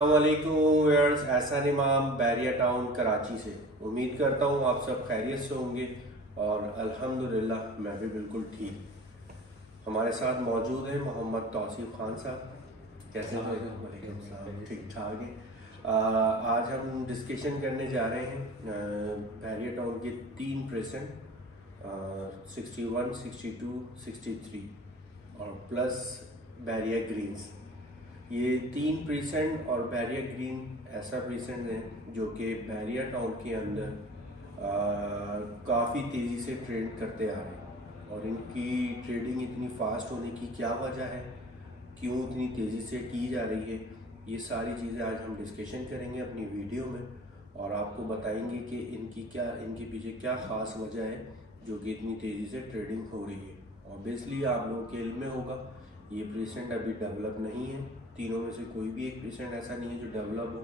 वालेकुम व्यूअर्स, एहसान इमाम, बैरिया टाउन कराची से। उम्मीद करता हूँ आप सब खैरियत से होंगे और अल्हम्दुलिल्लाह मैं भी बिल्कुल ठीक। हमारे साथ मौजूद हैं मोहम्मद तौसीफ खान साहब। कैसे हैं? वालेकुम सलाम, ठीक ठाक है। आज हम डिस्कशन करने जा रहे हैं बैरिया टाउन के 3 प्रेसेंट 61, 62, 63 और प्लस बैरिया ग्रीन्स। ये 3 प्रीसेंट और बैरिया ग्रीन ऐसा प्रीसेंट है जो कि बैरिया टाउन के अंदर काफ़ी तेज़ी से ट्रेड करते आ रहे हैं। और इनकी ट्रेडिंग इतनी फास्ट होने की क्या वजह है, क्यों इतनी तेज़ी से की जा रही है, ये सारी चीज़ें आज हम डिस्कशन करेंगे अपनी वीडियो में और आपको बताएंगे कि इनके पीछे क्या ख़ास वजह है जो कि इतनी तेज़ी से ट्रेडिंग हो रही है। ऑब्वियसली आप लोगों के इल्म में होगा ये प्रीसेंट अभी डेवलप नहीं है। तीनों में से कोई भी एक प्रीसेंट ऐसा नहीं है जो डेवलप हो।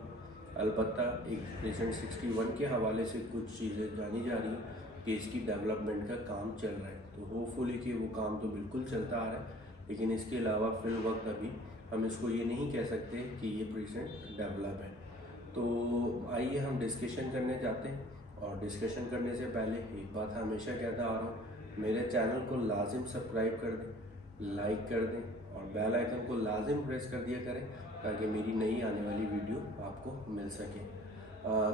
अलबत्ता एक प्रीसेंट 61 के हवाले से कुछ चीज़ें जानी जा रही हैं कि इसकी डेवलपमेंट का काम चल रहा है, तो होपफुली कि वो काम तो बिल्कुल चलता आ रहा है, लेकिन इसके अलावा फिल वक्त अभी हम इसको ये नहीं कह सकते कि ये प्रीसेंट डेवलप है। तो आइए हम डिस्कशन करने जाते हैं। और डिस्कशन करने से पहले एक बात हमेशा कहता आ रहा हूँ, मेरे चैनल को लाजिम सब्सक्राइब कर दें, लाइक कर दें और बेल आइकन को लाजिम प्रेस कर दिया करें ताकि मेरी नई आने वाली वीडियो आपको मिल सके।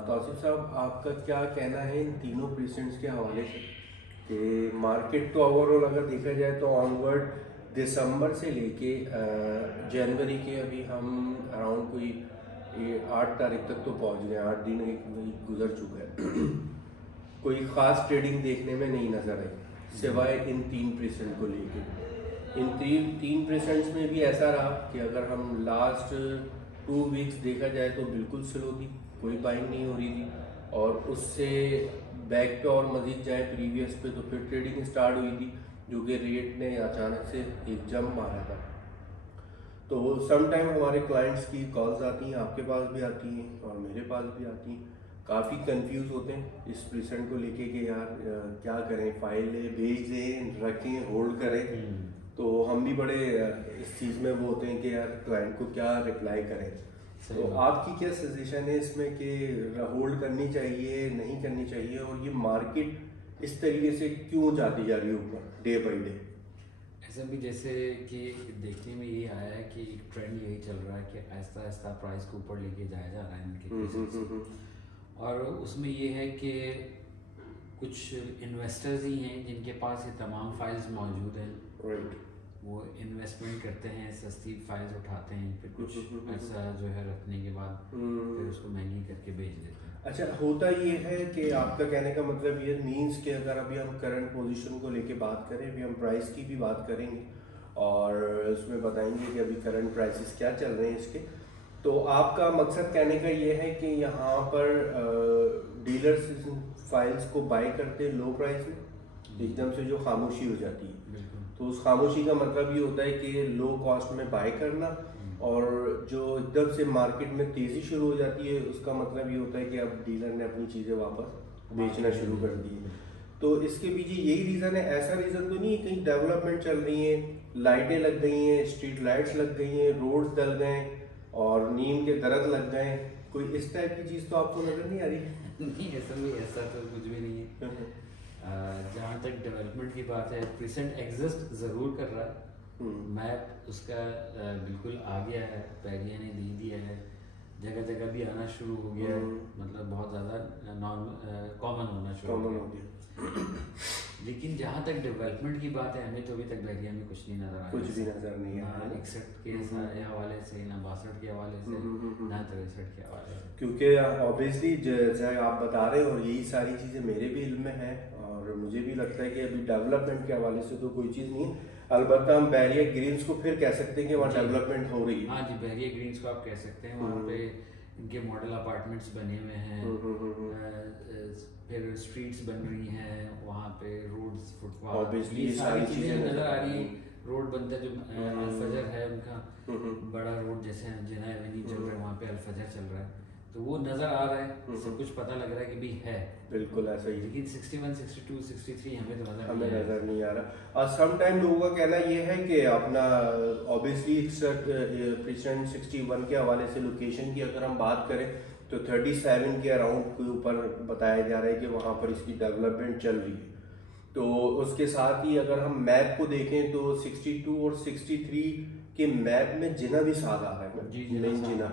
तौसीफ साहब, आपका क्या कहना है इन तीनों प्रीसेंट्स के हवाले से कि मार्केट तो ओवरऑल अगर देखा जाए तो ऑनवर्ड दिसंबर से लेके जनवरी के अभी हम अराउंड कोई 8 तारीख तक तो पहुंच गए, 8 दिन एक गुजर चुका है। कोई ख़ास ट्रेडिंग देखने में नहीं नज़र आई सिवाय इन 3 प्रीसेंट को लेके। इन तीन प्रेसेंट्स में भी ऐसा रहा कि अगर हम लास्ट 2 वीक्स देखा जाए तो बिल्कुल स्लो थी, कोई बाइंग नहीं हो रही थी। और उससे बैक पे और मजीद जाए प्रीवियस पे तो फिर ट्रेडिंग स्टार्ट हुई थी जो कि रेट ने अचानक से एक जंप मारा था। तो सम टाइम हमारे क्लाइंट्स की कॉल्स आती हैं, आपके पास भी आती हैं और मेरे पास भी आती हैं, काफ़ी कंफ्यूज होते हैं इस प्रेसेंट को लेके कि यार क्या करें, फाइल भेज दें, रखें, होल्ड करें। तो हम भी बड़े इस चीज़ में वो होते हैं कि यार क्लाइंट को क्या रिप्लाई करें। तो आपकी क्या सजेशन है इसमें कि होल्ड करनी चाहिए, नहीं करनी चाहिए, और ये मार्केट इस तरीके से क्यों जाती जा रही है ऊपर डे बाई डे? ऐसा भी जैसे कि देखने में ये आया है कि ट्रेंड यही चल रहा है कि आहिस्ता आहिस्ता प्राइस को ऊपर लेके जाया जा रहा है इनके। और उसमें ये है कि कुछ इन्वेस्टर्स ही हैं जिनके पास ये तमाम फाइल्स मौजूद हैं। वो इन्वेस्टमेंट करते हैं, सस्ती फाइल्स उठाते हैं, फिर कुछ ऐसा जो है रखने के बाद फिर उसको महंगी करके बेच देते हैं। अच्छा, होता ये है कि आपका कहने का मतलब ये मीन्स कि अगर अभी हम करंट पोजीशन को लेके बात करें, अभी हम प्राइस की भी बात करेंगे और उसमें बताएंगे कि अभी करंट प्राइसेस क्या चल रहे हैं इसके, तो आपका मकसद कहने का ये है कि यहाँ पर डीलर्स फाइल्स को बाय करते हैं लो प्राइस में, एकदम से जो खामोशी हो जाती है। तो उस खामोशी का मतलब ये होता है कि लो कॉस्ट में बाय करना, और जो एकदम से मार्केट में तेजी शुरू हो जाती है उसका मतलब ये होता है कि अब डीलर ने अपनी चीजें वापस बेचना शुरू कर दी है। तो इसके पीछे यही रीजन है? ऐसा रीजन तो नहीं है कहीं डेवलपमेंट चल रही है, लाइटें लग गई हैं, स्ट्रीट लाइट्स लग गई हैं, रोड डल गए और नीम के दरख्त लग गए, कोई इस टाइप की चीज तो आपको नजर नहीं आ रही? नहीं, ऐसा तो कुछ भी नहीं है। जहाँ तक डेवलपमेंट की बात है, प्रेजेंट एग्जिस्ट ज़रूर कर रहा है, मैप उसका बिल्कुल आ गया है, बैरिया ने दे दिया है, जगह जगह भी आना शुरू हो गया है, मतलब बहुत ज़्यादा नॉर्मल कॉमन होना शुरू हो गया। लेकिन जहाँ तक डेवलपमेंट की बात है, हमें तो अभी तक बैरिया में कुछ नहीं नजर आया, कुछ भी नजर नहीं है, ना 61 के हवाले से, ना 62 के हवाले से, ना 63 के हवाले से। क्योंकि ऑब्वियसली जैसे आप बता रहे हो और यही सारी चीज़ें मेरे भी इल्म में है और मुझे भी लगता है कि अभी डेवलपमेंट के हवाले से तो कोई चीज़ नहीं है। अलबत्ता हम बैरिया ग्रीन्स को फिर कह सकते हैं कि वहाँ डेवलपमेंट हो रही है। हाँ जी, बैरिया ग्रीन्स को आप कह सकते हैं। वहाँ पे इनके मॉडल अपार्टमेंट्स बने हुए हैं, फिर स्ट्रीट्स बन रही हैं, वहाँ पे रोड्स, फुटपाथ, ये सारी चीज़ें नज़र आ रही हैं। रोड बनता है, जो अल फजर है उनका बड़ा रोड, जैसे जिना एवेन्यू चल रहा है, वहाँ पे अल फजर चल रहा है, तो वो नजर आ रहा है, सब कुछ पता लग रहा है कि भी है, बिल्कुल ऐसा ही। लेकिन 61, 62, 63 हमें तो नजर नहीं आ रहा। और सम टाइम लोगों का कहना ये है कि अपना ऑब्वियसली प्रीसेंट 61 के हवाले से लोकेशन की अगर हम बात करें तो 37 के अराउंड के ऊपर बताया जा रहा है कि वहाँ पर इसकी डेवलपमेंट चल रही है। तो उसके साथ ही अगर हम मैप को देखें तो 62 और 63 के मैप में जिना भी साथ आ रहा है, मेन जिना।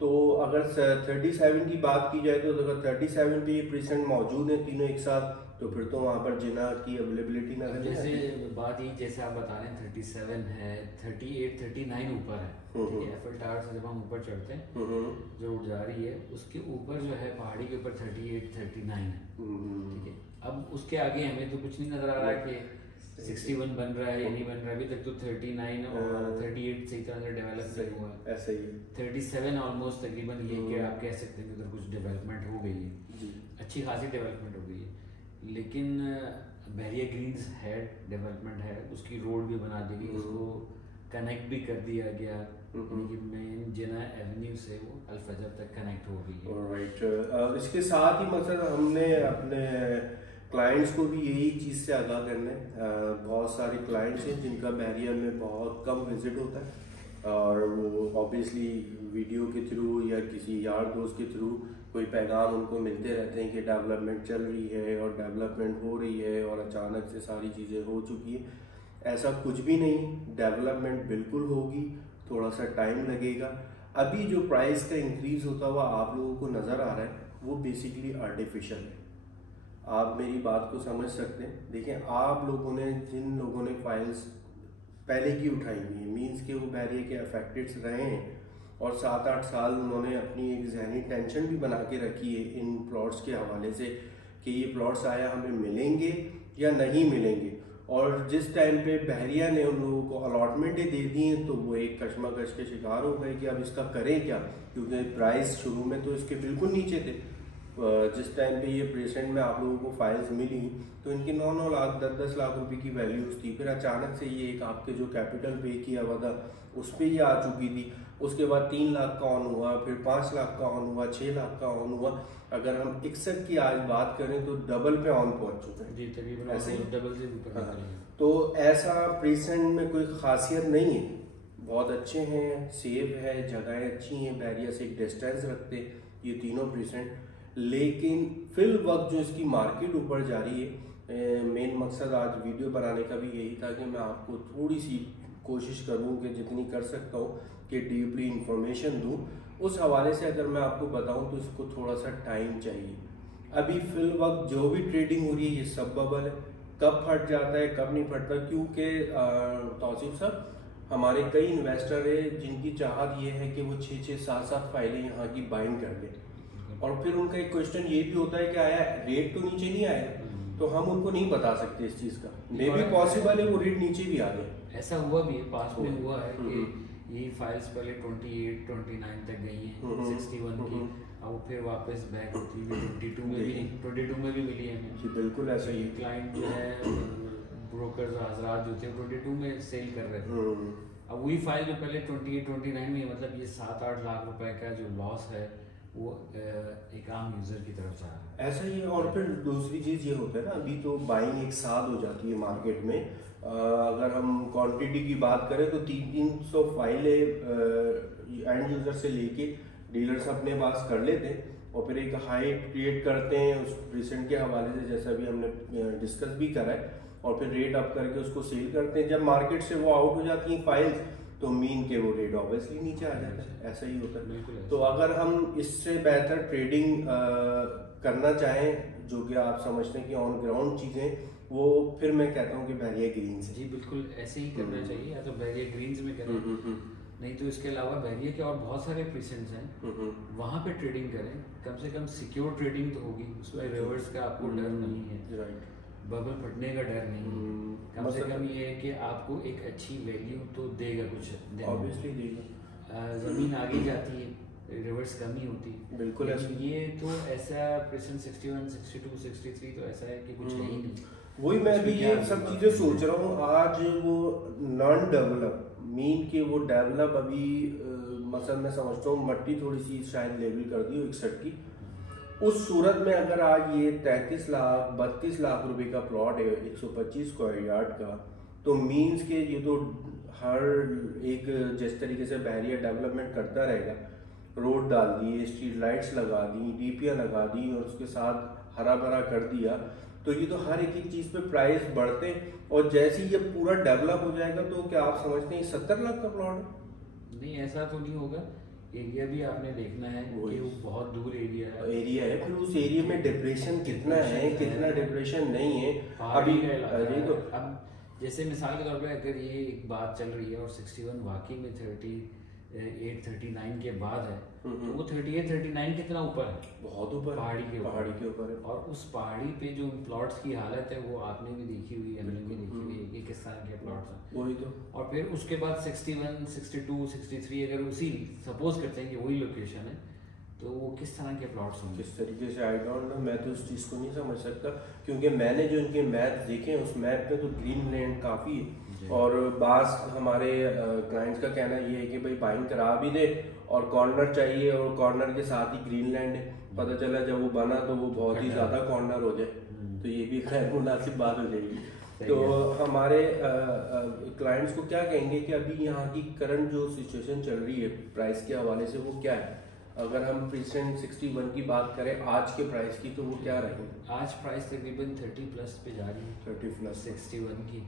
तो अगर 37 की बात की जाए तो अगर 37 पे ये प्रीसेंट मौजूद है तीनों एक साथ, तो फिर तो वहाँ पर जिना की अवेलेबिलिटी नजर जैसे बात ही जैसे आप बता रहे हैं 37 है, 38, 39 ऊपर है, ठीक है। एफएल टावर से जब हम ऊपर चढ़ते हैं जो रोड जा रही है उसके ऊपर जो है पहाड़ी के ऊपर 38, 39 है, ठीक है। अब उसके आगे हमें तो कुछ नहीं नजर आ रहा कि 61 बन रहा है या नहीं बन रहा है। अभी तक तो 39 और 38 सही तरह से डेवलप नहीं हुआ है, ऐसे ही 37 ऑलमोस्ट तकरीबन ये कि आप कह सकते हैं कि उधर कुछ डेवलपमेंट हो गई है, अच्छी खासी डेवलपमेंट हो गई है। लेकिन बहरिया ग्रीन्स है, डेवलपमेंट है, उसकी रोड भी बना दी गई, उसको कनेक्ट भी कर दिया गया, मेन जिना एवेन्यू से वो अल-फजर तक कनेक्ट हो गई है। राइट। इसके साथ ही मतलब हमने अपने क्लाइंट्स को भी यही चीज़ से आगाह करना है। बहुत सारे क्लाइंट्स हैं जिनका बहरिया में बहुत कम विजिट होता है और वो ऑब्वियसली वीडियो के थ्रू या किसी यार दोस्त के थ्रू कोई पैगाम उनको मिलते रहते हैं कि डेवलपमेंट चल रही है और डेवलपमेंट हो रही है और अचानक से सारी चीज़ें हो चुकी है। ऐसा कुछ भी नहीं, डेवलपमेंट बिल्कुल होगी, थोड़ा सा टाइम लगेगा। अभी जो प्राइस का इंक्रीज होता हुआ आप लोगों को नज़र आ रहा है वो बेसिकली आर्टिफिशियल है। आप मेरी बात को समझ सकते हैं। देखें, आप लोगों ने जिन लोगों ने फाइल्स पहले की उठाई हुई है, मीन्स के वो बहरिया के अफेक्टेड्स रहे हैं और 7-8 साल उन्होंने अपनी एक जहनी टेंशन भी बना के रखी है इन प्लॉट्स के हवाले से कि ये प्लॉट्स आया हमें मिलेंगे या नहीं मिलेंगे। और जिस टाइम पे बहरिया ने उन लोगों को अलॉटमेंटें दे दी हैं तो वो एक कशमकश के शिकार हो गए कि अब इसका करें क्या, क्योंकि प्राइस शुरू में तो इसके बिल्कुल नीचे थे। जिस टाइम पे ये प्रेजेंट में आप लोगों को फाइल्स मिली तो इनकी 9-9 लाख 10-10 लाख रुपए की वैल्यूज थी। फिर अचानक से ये एक आपके जो कैपिटल पे किया हुआ था उस पर ये आ चुकी थी। उसके बाद 3 लाख का ऑन हुआ, फिर 5 लाख का ऑन हुआ, 6 लाख का ऑन हुआ। अगर हम 61 की आज बात करें तो डबल पे ऑन पहुंच चुका है, ऐसे डबल से ऊपर। तो ऐसा प्रेजेंट में कोई खासियत नहीं है, बहुत अच्छे हैं, सेफ है, जगहें अच्छी हैं, बहरिया से एक डिस्टेंस रखते ये तीनों प्रेजेंट। लेकिन फिल वक्त जो इसकी मार्केट ऊपर जा रही है, मेन मकसद आज वीडियो बनाने का भी यही था कि मैं आपको थोड़ी सी कोशिश करूं कि जितनी कर सकता हूं कि डीपली इंफॉर्मेशन दूं। उस हवाले से अगर मैं आपको बताऊं तो इसको थोड़ा सा टाइम चाहिए। अभी फिल वक्त जो भी ट्रेडिंग हो रही है ये सब बबल है, कब फट जाता है कब नहीं फटता। क्योंकि तौसीफ साहब, हमारे कई इन्वेस्टर है जिनकी चाहत ये है कि वो 6-6, 7-7 फाइलें यहाँ की बाइंग कर लें और फिर उनका एक क्वेश्चन ये भी होता है कि आया रेट तो नीचे नहीं आया, तो हम उनको नहीं बता सकते इस चीज का। मे भी पॉसिबल है वो रेट नीचे भी आ जाए। ऐसा हुआ भी है, पास में हुआ है कि ये फाइल्स पहले 28, 29 तक गई हैं, 61 की, अब फिर वापस बैक होती है 22 में भी, 22 में भी मिली है हमें। बिल्कुल ऐसा ही। क्लाइंट जो है ब्रोकर्स हजरात जो थे 22 में सेल कर रहे थे। अब वही फाइल जो पहले 28, 29 में, मतलब ये 7-8 लाख रुपए का जो लॉस है वो एक आम यूजर की तरफ से आ रहा है। ऐसा ही है। और फिर दूसरी चीज ये होता है ना, अभी तो बाइंग एक साथ हो जाती है मार्केट में। अगर हम क्वांटिटी की बात करें तो 300 फाइलें एंड यूजर से लेके डीलर्स अपने पास कर लेते हैं और फिर एक हाई क्रिएट करते हैं उस प्रेजेंट के हवाले से, जैसा भी हमने डिस्कस भी करा है, और फिर रेट अप करके उसको सेल करते हैं। जब मार्केट से वो आउट हो जाती हैं फाइल्स तो मीन के वो रेट ऑब्वियसली नीचे आ जाता है, ऐसा ही होता है। तो अगर हम इससे बेहतर ट्रेडिंग करना चाहें जो कि आप समझते हैं कि ऑन ग्राउंड चीजें, वो फिर मैं कहता हूँ कि बहरिया ग्रीन्स। जी बिल्कुल ऐसे ही करना चाहिए, या तो बहरिया ग्रीन्स में करें, नहीं तो इसके अलावा बहरिया के और बहुत सारे प्रीसेंट्स हैं, वहाँ पे ट्रेडिंग करें। कम से कम सिक्योर ट्रेडिंग तो होगी, उसमें रिवर्स का आपको डर नहीं है, बबल फटने का डर नहीं है। कम से कम ये है कि आपको एक अच्छी वैल्यू तो देगा, कुछ ऑब्वियसली देगा। जमीन आगे जाती है, रिवर्स कम ही होती है। बिल्कुल ये तो ऐसा प्रेजेंट 61, 62, 63 तो ऐसा है कि कुछ है ही नहीं। वही मैं भी ये सब चीजें सोच रहा हूँ। आज वो नॉन डेवलप मीन के वो डेवलप अभी मसलन मैं समझता हूँ मट्टी थोड़ी सी शायद लेवल कर दी हो 61 की, उस सूरत में अगर आज ये 33 लाख 32 लाख रुपए का प्लॉट है 125 स्क्वायर यार्ड का, तो मीन्स के ये तो हर एक जिस तरीके से बहरिया डेवलपमेंट करता रहेगा, रोड डाल दिए, स्ट्रीट लाइट्स लगा दी, डीपीआर लगा दी और उसके साथ हरा भरा कर दिया, तो ये तो हर एक चीज़ पे प्राइस बढ़ते, और जैसे ही ये पूरा डेवलप हो जाएगा तो क्या आप समझते हैं 70 लाख का प्लॉट है? नहीं, ऐसा तो नहीं होगा। एरिया भी आपने देखना है कि वो बहुत दूर एरिया है, फिर उस एरिया में डिप्रेशन कितना है, कितना डिप्रेशन नहीं है अभी। ये तो अब जैसे मिसाल के तौर पे अगर ये एक बात चल रही है और 61 वाकई में 38-39 के बाद है, तो वो 38-39 कितना ऊपर है? बहुत ऊपर, पहाड़ी के ऊपर है। और उस पहाड़ी पे जो प्लॉट्स की हालत है वो आपने भी देखी हुई है, हमने भी देखी हुई है कि किस तरह के प्लॉट्स हैं। वही तो। और फिर उसके बाद 61, 62, 63 अगर उसी सपोज करते हैं कि वही लोकेशन है, तो वो किस तरह के प्लॉट्स होंगे? किस तरीके से आई डोंट नो, मैं तो उस चीज़ को नहीं समझ सकता, क्योंकि मैंने जो इनके मैप देखे उस मैप पे तो ग्रीन लैंड काफ़ी है। और बास हमारे क्लाइंट्स का कहना ये है कि भाई बाइंग करा भी दे और कॉर्नर चाहिए, और कॉर्नर के साथ ही ग्रीन लैंड है। पता चला जब वो बना तो वो बहुत ही ज़्यादा कॉर्नर हो जाए, तो ये भी खैर मुनासिब बात हो जाएगी। तो हमारे क्लाइंट्स को क्या कहेंगे कि अभी यहाँ की करंट जो सिचुएशन चल रही है प्राइस के हवाले से वो क्या है? अगर हम प्रेजेंट 61 की बात करें आज के प्राइस की, तो वो क्या रहेंगे? आज प्राइस तकरीबन 30 प्लस पे जा रही है, 30 प्लस 61 की,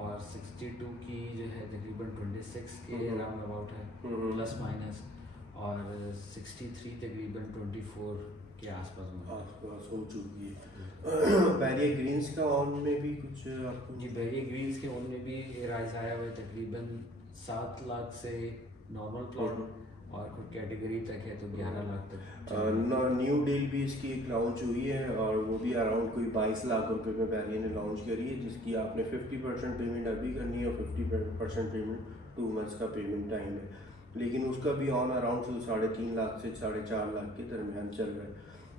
और 62 की जो है तकरीबन 26 के राउंड अबाउट है, प्लस माइनस, और 63 तकरीबन 24 के आसपास हो चुकी है। बैरियर ग्रीन्स का ऑन में भी कुछ आपको? जी, बैरियर ग्रीन्स के ऑन में भी राइज आया हुआ है तकरीबन 7 लाख से नॉर्मल प्लॉट, और कुछ कैटेगरी तक है तो 11 लाख तक। न्यू डील भी इसकी एक लॉन्च हुई है, और वो भी अराउंड कोई 22 लाख रुपए में बैरियर ने लॉन्च करी है, जिसकी आपने 50% पेमेंट अभी करनी है और 50% पेमेंट 2 मंथ्स का पेमेंट टाइम है। लेकिन उसका भी ऑन अराउंड 3.5 लाख से 4.5 लाख के दरमियान चल रहा है।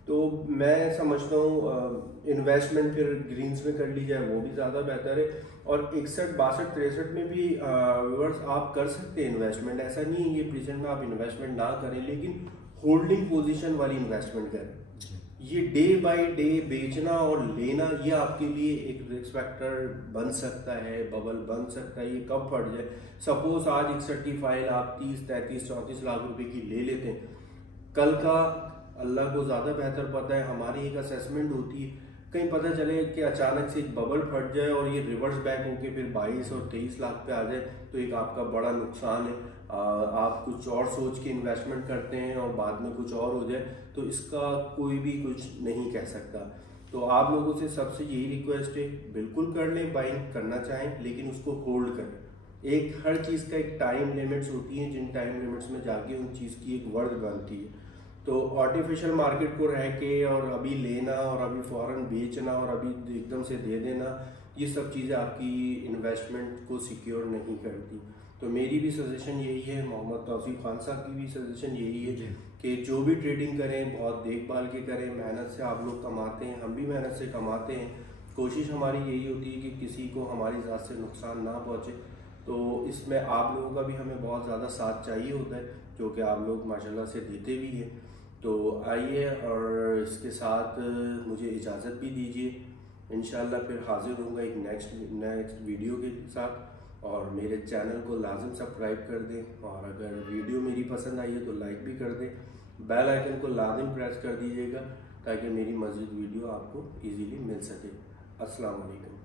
तो मैं समझता हूँ इन्वेस्टमेंट फिर ग्रीन्स में कर ली जाए, वो भी ज़्यादा बेहतर है। और 61, 62, 63 में भी व्यूअर्स आप कर सकते हैं इन्वेस्टमेंट, ऐसा नहीं है ये प्रेजेंट में आप इन्वेस्टमेंट ना करें, लेकिन होल्डिंग पोजीशन वाली इन्वेस्टमेंट करें। ये डे बाय डे बेचना और लेना ये आपके लिए एक रिस्क फैक्टर बन सकता है, बबल बन सकता है, ये कब फट जाए। सपोज आज 61 फाइल आप 30, 33, 34 लाख रुपए की ले लेते हैं, कल का अल्लाह को ज़्यादा बेहतर पता है, हमारी एक असेसमेंट होती है, कहीं पता चले कि अचानक से एक बबल फट जाए और ये रिवर्स बैक होके फिर 22 और 23 लाख पे आ जाए, तो एक आपका बड़ा नुकसान है। आप कुछ और सोच के इन्वेस्टमेंट करते हैं और बाद में कुछ और हो जाए, तो इसका कोई भी कुछ नहीं कह सकता। तो आप लोगों से सबसे यही रिक्वेस्ट है, बिल्कुल कर लें, बाइंग करना चाहें, लेकिन उसको होल्ड करें। एक हर चीज़ का एक टाइम लिमिट्स होती हैं, जिन टाइम लिमिट्स में जाके उन चीज़ की एक वर्थ बनती है। तो आर्टिफिशियल मार्केट को रह के और अभी लेना और अभी फौरन बेचना और अभी एकदम से दे देना, ये सब चीज़ें आपकी इन्वेस्टमेंट को सिक्योर नहीं करती। तो मेरी भी सजेशन यही है, मोहम्मद तौसीफ खान साहब की भी सजेशन यही है कि जो भी ट्रेडिंग करें बहुत देखभाल के करें। मेहनत से आप लोग कमाते हैं, हम भी मेहनत से कमाते हैं, कोशिश हमारी यही होती है कि किसी को हमारी ज़ात से नुकसान ना पहुँचे। तो इसमें आप लोगों का भी हमें बहुत ज़्यादा साथ चाहिए होता है, जो कि आप लोग माशाल्लाह से देते भी हैं। तो आइए, और इसके साथ मुझे इजाज़त भी दीजिए। इंशाल्लाह फिर हाजिर होऊंगा एक नेक्स्ट वीडियो के साथ, और मेरे चैनल को लाजम सब्सक्राइब कर दें, और अगर वीडियो मेरी पसंद आई है तो लाइक भी कर दें, बेल आइकन को लाजम प्रेस कर दीजिएगा ताकि मेरी मज़ीद वीडियो आपको इजीली मिल सके। अस्सलाम वालेकुम।